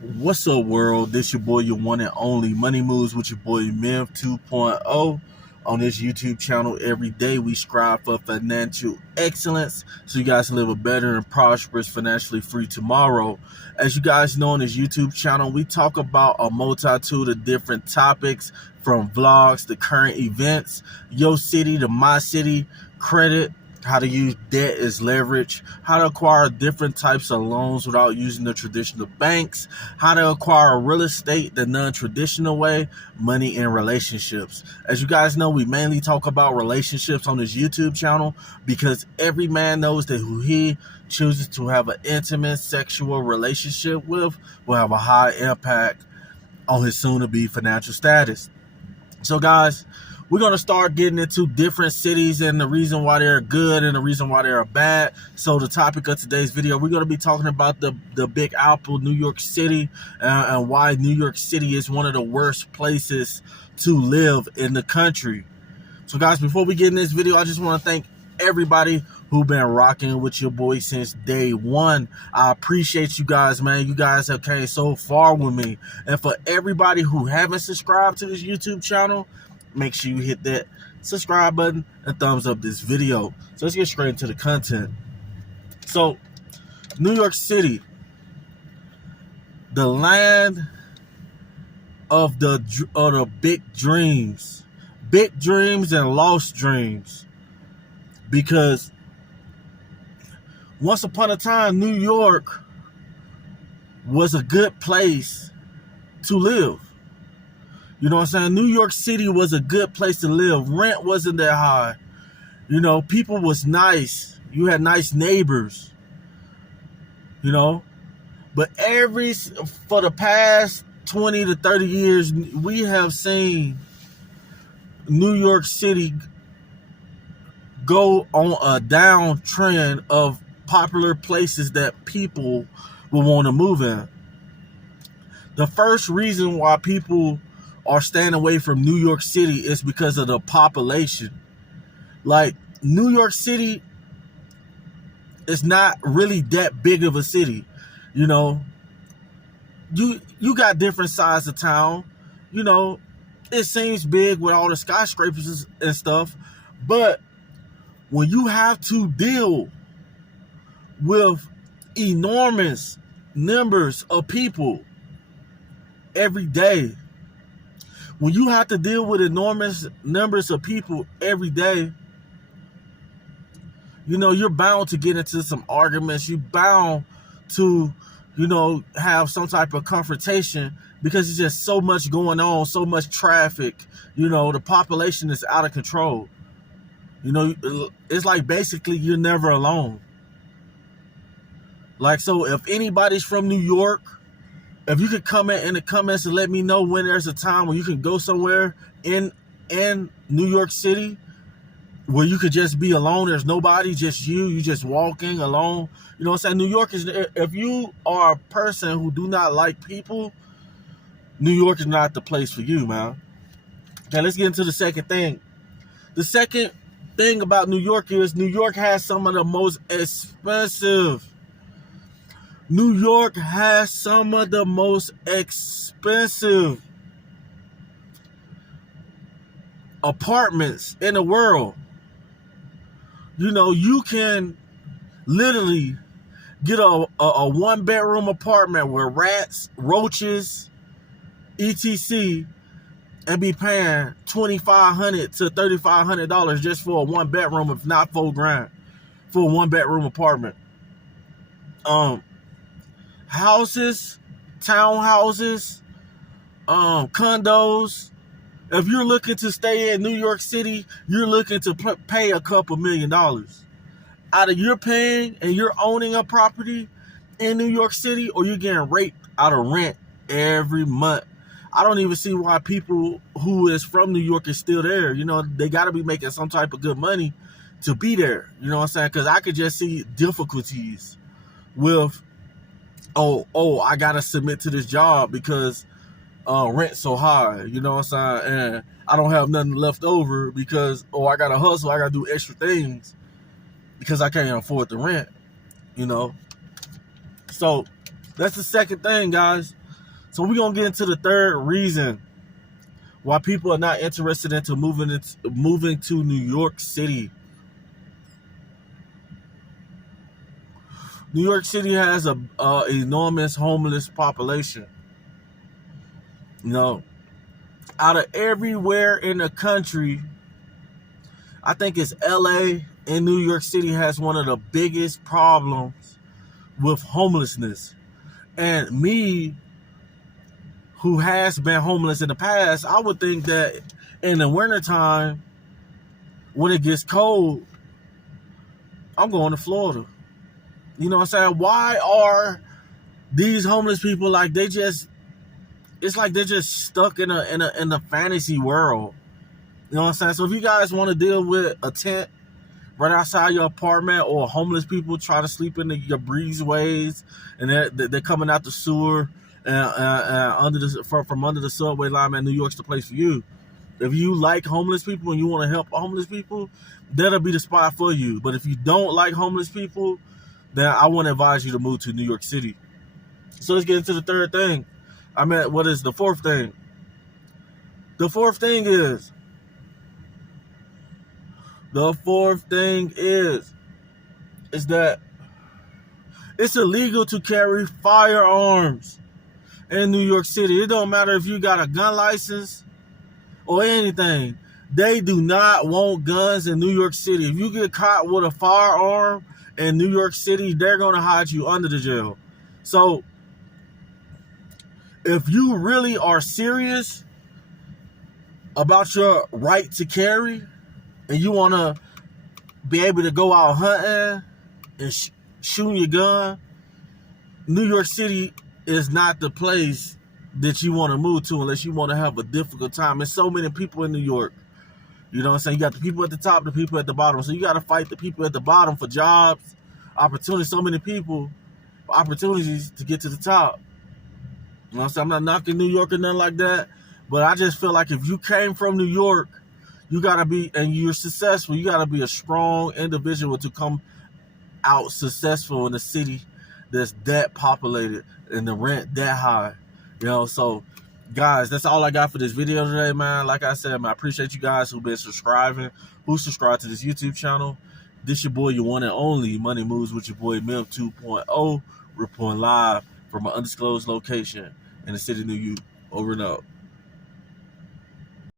What's up, world? This your boy, your one and only Money Moves with your boy Memph 2.0. On this YouTube channel, every day we strive for financial excellence so you guys can live a better and prosperous, financially free tomorrow. As you guys know, on this YouTube channel, we talk about a multitude of different topics, from vlogs to current events, your city to my city, credit, how to use debt as leverage, how to acquire different types of loans without using the traditional banks, how to acquire real estate the non-traditional way, money and relationships. As you guys know, we mainly talk about relationships on this YouTube channel because every man knows that who he chooses to have an intimate sexual relationship with will have a high impact on his soon-to-be financial status. So guys, we're going to start getting into different cities and the reason why they're good and the reason why they're bad. So the topic of today's video, we're going to be talking about the Big Apple, New York City, and why New York City is one of the worst places to live in the country. So guys, before we get in this video, I just want to thank everybody who been rocking with your boy since day one. I appreciate you guys, man. You guys have came so far with me. And for everybody who haven't subscribed to this YouTube channel, make sure you hit that subscribe button and thumbs up this video. So let's get straight into the content. So, New York City, the land of the big dreams and lost dreams. Because once upon a time, New York was a good place to live. You know what I'm saying? New York City was a good place to live. Rent wasn't that high. You know, people was nice. You had nice neighbors. You know? But for the past 20 to 30 years, we have seen New York City go on a downtrend of popular places that people will want to move in. The first reason why people are staying away from New York City is because of the population. Like, New York City is not really that big of a city. You know, you got different sides of town. You know, it seems big with all the skyscrapers and stuff, but when you have to deal with enormous numbers of people every day, when you have to deal with enormous numbers of people every day, you know, you're bound to get into some arguments. You're bound to, you know, have some type of confrontation because there's just so much going on, so much traffic. You know, the population is out of control. You know, it's like basically you're never alone. Like, so if anybody's from New York, if you could comment in the comments and let me know when there's a time when you can go somewhere in New York City where you could just be alone. There's nobody, just you just walking alone. You know what I'm saying? New York is, if you are a person who do not like people, New York is not the place for you, man. Okay, let's get into the second thing. The second thing about New York is New York has some of the most expensive. New York has some of the most expensive apartments in the world. You know, you can literally get a one-bedroom apartment with rats, roaches, etc., and be paying $2,500 to $3,500 just for a one-bedroom, if not $4,000 for a one-bedroom apartment. Houses, townhouses, condos. If you're looking to stay in New York City, you're looking to pay a couple $1 million. Either you're paying and you're owning a property in New York City, or you're getting raped out of rent every month. I don't even see why people who is from New York is still there. You know, they got to be making some type of good money to be there. You know what I'm saying? Because I could just see difficulties with, oh, I got to submit to this job because rent's so high. You know what I'm saying? And I don't have nothing left over because, I got to hustle. I got to do extra things because I can't afford the rent, you know? So that's the second thing, guys. So we're gonna get into the third reason why people are not interested into moving to New York City. New York City has a enormous homeless population. You know, out of everywhere in the country, I think it's LA and New York City has one of the biggest problems with homelessness. And me, who has been homeless in the past, I would think that in the wintertime, when it gets cold, I'm going to Florida. You know what I'm saying? Why are these homeless people like it's like they're just stuck in a fantasy world. You know what I'm saying? So if you guys want to deal with a tent right outside your apartment, or homeless people try to sleep in your breezeways and they're coming out the sewer and from under the subway line, man, New York's the place for you. If you like homeless people and you want to help homeless people, that'll be the spot for you. But if you don't like homeless people, then I wouldn't advise you to move to New York City. So let's get into the third thing. What is the fourth thing? The fourth thing is that it's illegal to carry firearms in New York City. It don't matter if you got a gun license or anything. They do not want guns in New York City. If you get caught with a firearm in New York City, they're going to hide you under the jail. So if you really are serious about your right to carry and you want to be able to go out hunting and shooting your gun, New York City is not the place that you want to move to unless you want to have a difficult time. There's so many people in New York. You know what I'm saying? You got the people at the top, the people at the bottom. So you got to fight the people at the bottom for jobs, opportunities. So many people, opportunities to get to the top. You know what I'm saying? I'm not knocking New York or nothing like that, but I just feel like if you came from New York, you got to be, and you're successful, you got to be a strong individual to come out successful in a city that's that populated and the rent that high. You know, so guys, that's all I got for this video today, man. Like I said, man, I appreciate you guys who've been subscribing, who subscribed to this YouTube channel. This your boy, your one and only Money Moves with your boy Memph 2.0, reporting live from an undisclosed location in the city of New York. Over and out.